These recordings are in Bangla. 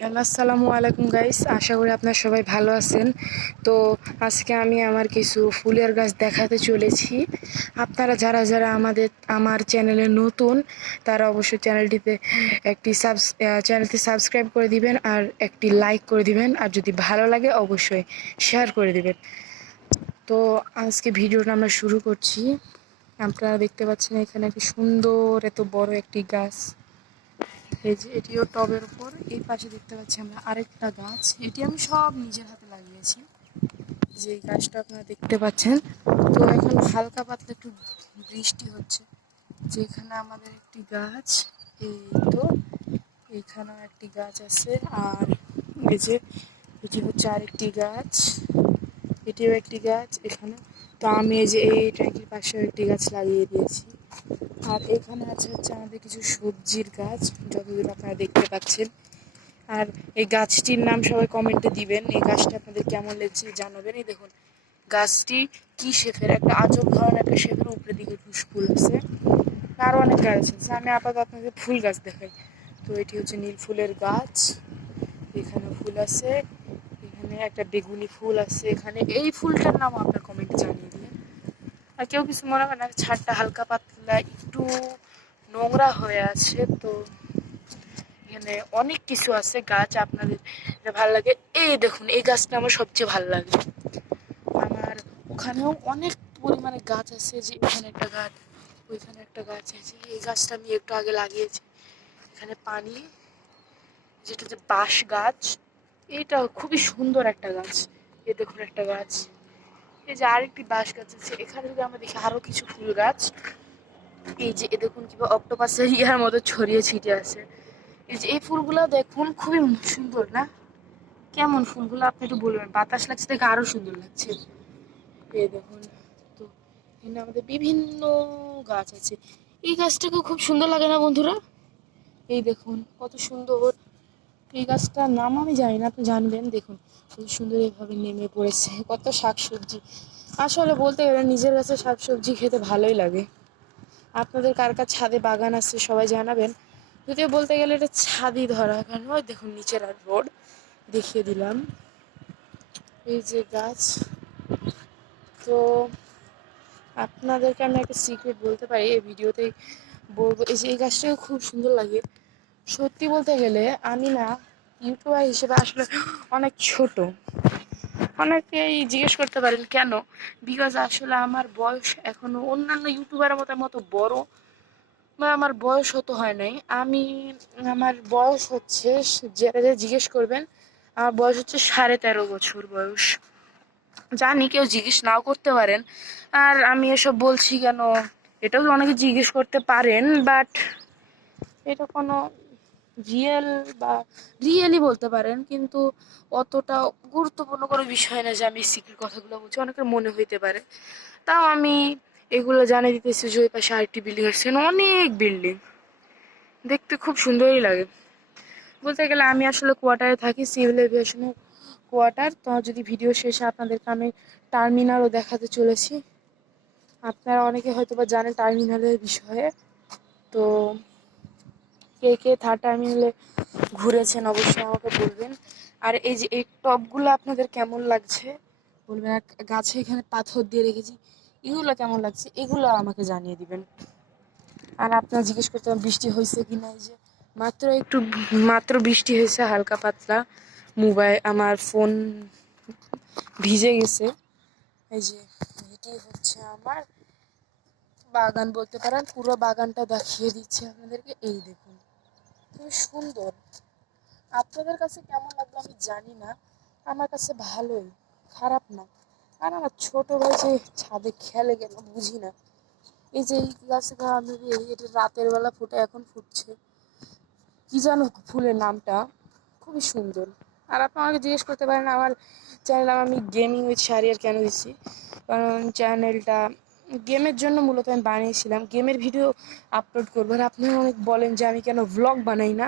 হ্যালো, আসসালামু আলাইকুম গাইস আশা করি আপনারা সবাই ভালো আছেন। তো আজকে আমি আমার কিছু ফুলের গাছ দেখাতে চলেছি। আপনারা যারা যারা আমাদের, আমার চ্যানেলে নতুন, তারা অবশ্যই চ্যানেলটিতে একটি সাবস চ্যানেলটি সাবস্ক্রাইব করে দিবেন আর একটি লাইক করে দিবেন। আর যদি ভালো লাগে, অবশ্যই শেয়ার করে দিবেন। তো আজকে ভিডিওটা আমরা শুরু করছি। আপনারা দেখতে পাচ্ছেন এখানে একটি সুন্দর, এত বড় একটি গাছ। এই যে এটিও টবের উপর, এই পাশে দেখতে পাচ্ছি আমরা আরেকটা গাছ। এটি আমি সব নিজের হাতে লাগিয়েছি, যে এই গাছটা আপনারা দেখতে পাচ্ছেন। তো এখন হালকা পাতলা একটু বৃষ্টি হচ্ছে, যেখানে আমাদের একটি গাছ, এই তো এখানেও একটি গাছ আছে। আর এই যে এটি হচ্ছে আরেকটি গাছ, এটিও একটি গাছ এখানে। তো আমি এই যে এই ট্যাঙ্কির পাশেও একটি গাছ লাগিয়ে দিয়েছি। আর এখানে আছে হচ্ছে আমাদের কিছু সবজির গাছ, যতদূর আপনারা দেখতে পাচ্ছেন। আর এই গাছটির নাম সবাই কমেন্টে দিবেন, এই গাছটা আপনাদের কেমন লেগেছে জানাবেন। এই দেখুন, গাছটি কি শেফের একটা আজব ধরনের একটা শেফের উপরে দিকে ফুল আছে। আরও অনেক গাছ আছে আমি আপাতত আপনাদের ফুল গাছ দেখাই। তো এটি হচ্ছে নীল ফুলের গাছ, এখানে ফুল আছে, এখানে একটা বেগুনি ফুল আছে, এখানে এই ফুলটার নাম আপনার কমেন্টে জানিয়ে দিবেন আর কেউ কিছু মনে হয় না, ছাদটা হালকা পাতলা, একটু নোংরা হয়ে আছে, তো এখানে অনেক কিছু আছে, গাছ আপনাদের এটা ভালো লাগে। এই দেখুন, এই গাছটা আমার সবচেয়ে ভালো লাগে। আমার ওখানেও অনেক পরিমাণে গাছ আছে যে এখানে একটা গাছ, ওইখানে একটা গাছ আছে। এই গাছটা আমি একটু আগে লাগিয়েছি। এখানে পানি, যেটা যে বাঁশ গাছ এইটা খুবই সুন্দর একটা গাছ। এই দেখুন একটা গাছ। এই যে আরেকটি বাঁশ গাছ আছে, এখানে যদি আমরা দেখি আরও কিছু ফুল গাছ, এই যে দেখুন কিবা অক্টোপাসের ইয়ার মতো ছড়িয়ে ছিটে আছে। এই যে এই ফুলগুলো দেখুন খুবই সুন্দর, না? কেমন ফুলগুলো, আপনি একটু বলবেন। বাতাস লাগছে দেখে আরও সুন্দর লাগছে। এই দেখুন, তো এখানে আমাদের বিভিন্ন গাছ আছে। এই গাছটাকেও খুব সুন্দর লাগে না বন্ধুরা? এই দেখুন, কত সুন্দর। এই গাছটার নাম আমি জানি না, আপনি জানবেন। দেখুন সুন্দর এইভাবে নেমে পড়েছে, কত শাক সবজি আসলে বলতে গেলে নিজের কাছে শাক সবজি খেতে ভালোই লাগে। আপনাদের কার কার ছাদে বাগান আছে সবাই জানাবেন। যদিও বলতে গেলে এটা ছাদই ধরা ওই দেখুন, নিচের আর রোড দেখিয়ে দিলাম। এই যে গাছ। তো আপনাদেরকে আমি একটা সিক্রেট বলতে পারি, এই ভিডিওতেই বলব। এই যে এই গাছটাকে খুব সুন্দর লাগে। সত্যি বলতে গেলে আমি না ইউটিউবার হিসেবে আসলে অনেক ছোট। অনেকেই জিজ্ঞেস করতে পারেন, কেন? বিকজ আসলে আমার বয়স এখনও অন্যান্য ইউটিউবারের মতো মতো বড় বা আমার বয়স হতো হয় নাই। আমি, আমার বয়স হচ্ছে, যারা যারা জিজ্ঞেস করবেন, আমার বয়স হচ্ছে সাড়ে তেরো বছর বয়স। জানি কেউ জিজ্ঞেস নাও করতে পারেন। আর আমি এসব বলছি কেন, এটাও অনেকে জিজ্ঞেস করতে পারেন বাট এটা কোনো রিয়েল বা রিয়েলই বলতে পারেন, কিন্তু অতটা গুরুত্বপূর্ণ কোনো বিষয় না যে আমি সিক্রেট কথাগুলো বলছি। অনেকের মনে হইতে পারে। তাও আমি এগুলো জানিয়ে দিতেছি যে ওই পাশে আরেকটি বিল্ডিং আসছে অনেক বিল্ডিং দেখতে খুব সুন্দরই লাগে। বলতে গেলে আমি আসলে কোয়ার্টারে থাকি সিভিল এভিয়েশনের কোয়ার্টার তো যদি ভিডিও শেষে আপনাদেরকে আমি টার্মিনালও দেখাতে চলেছি। আপনারা অনেকে হয়তো বা জানেন টার্মিনালের বিষয়ে। তো কে কে থার্ড টার্মিনালে ঘুরেছেন অবশ্যই আমাকে বলবেন। আর এই যে, এই টবগুলো আপনাদের কেমন লাগছে? বলবেন, আর গাছে এখানে পাথর দিয়ে রেখেছি, এগুলো কেমন লাগছে? এগুলো আমাকে জানিয়ে দিবেন। আর আপনারা জিজ্ঞেস করতে বৃষ্টি হয়েছে কি না? এই যে, মাত্র একটু, মাত্র বৃষ্টি হয়েছে, হালকা পাতলা। মোবাইল, আমার ফোন ভিজে গেছে। এই যে, এটি হচ্ছে আমার বাগান বলতে পারেন, পুরো বাগানটা দেখিয়ে দিচ্ছে আপনাদেরকে। এই দেখুন। খুবই সুন্দর। আপনাদের কাছে কেমন লাগল আমি জানি না। আমার কাছে ভালোই, খারাপ না। আর আমার ছোট ভাই যে ছাদে খেলে গেল বুঝি না। এই যে এই গাছটা আমি এটা রাতের বেলা ফুটে এখন ফুটছে। কি জানো ফুলের নামটা, খুবই সুন্দর। আর আপনি আমাকে জিজ্ঞেস করতে পারেন, আমার চ্যানেল আমি গেমিং উইথ শারিয়ার কেন দিচ্ছি কারণ চ্যানেলটা গেমের জন্য মূলত আমি বানিয়েছিলাম। গেমের ভিডিও আপলোড করব। আর আপনি অনেক বলেন যে আমি কেন ভ্লগ বানাই না।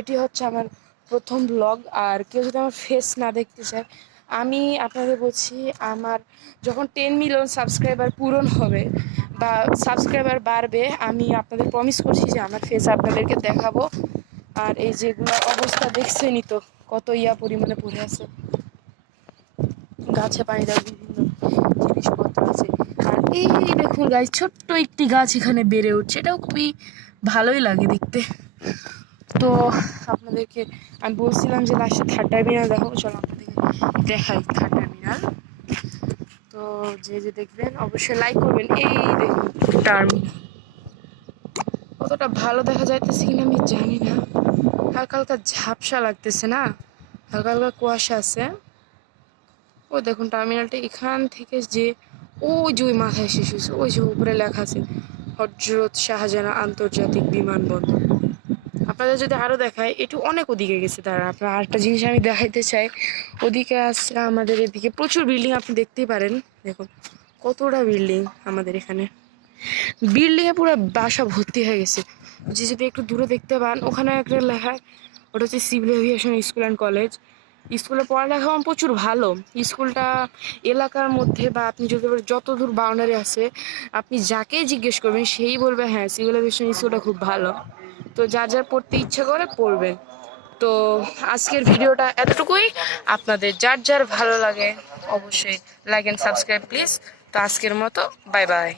এটি হচ্ছে আমার প্রথম ব্লগ আর কেউ যদি আমার ফেস না দেখতে চায়, আমি আপনাদের বলছি, আমার যখন টেন মিলিয়ন সাবস্ক্রাইবার পূরণ হবে বা সাবস্ক্রাইবার বাড়বে, আমি আপনাদের প্রমিস করছি যে আমার ফেস আপনাদেরকে দেখাবো। আর এই যেগুলো অবস্থা দেখছেনই তো, কত ইয়া পরিমাণে পড়ে আছে। গাছে পানি বিভিন্ন জিনিসপত্র আছে। আর এই দেখুন গাছ ছোট্ট একটি গাছ এখানে বেড়ে উঠছে। এটাও খুবই ভালোই লাগে দেখতে। তো আপনাদেরকে আমি বলছিলাম যে লাস্টে থার্ড টার্মিনাল দেখো চলো আপনাদেরকে দেখাই থার্ড টার্মিনাল তো যে যে দেখবেন, অবশ্যই লাইক করবেন। এই দেখুন টার্মিনাল কতটা ভালো দেখা যাইতেছে কিনা আমি জানি না। হালকা হালকা ঝাপসা লাগতেছে না? হালকা হালকা কুয়াশা আছে। ও দেখুন টার্মিনালটা এখান থেকে যে ওই যে ওই মাথায় শেষ হয়েছে ওই যে উপরে লেখা আছে, হজরত শাহজাহান আন্তর্জাতিক বিমানবন্দর। আপনাদের যদি আরও দেখায় একটু অনেক ওদিকে গেছে তারা। আপনার আরেকটা জিনিস আমি দেখাইতে চাই, ওদিকে আছে আমাদের এদিকে প্রচুর বিল্ডিং আপনি দেখতেই পারেন। দেখুন, কতটা বিল্ডিং আমাদের এখানে। বিল্ডিং এ পুরো বাসা ভর্তি হয়ে গেছে। যে যদি একটু দূরে দেখতে পান, ওখানে একটা লেখা, ওটা হচ্ছে civil aviation school and college স্কুলে পড়ালেখা আমার প্রচুর ভালো। স্কুলটা এলাকার মধ্যে বা আপনি যদি যত দূর বাউন্ডারি আছে, আপনি যাকেই জিজ্ঞেস করবেন সেই বলবে হ্যাঁ সিভিল এভিয়েশন স্কুলটা খুব ভালো। তো যা যার পড়তে ইচ্ছে করে পড়বেন। তো আজকের ভিডিওটা এতটুকুই। আপনাদের যার যার ভালো লাগে, অবশ্যই লাইক অ্যান্ড সাবস্ক্রাইব প্লিজ তো আজকের মতো বাই বাই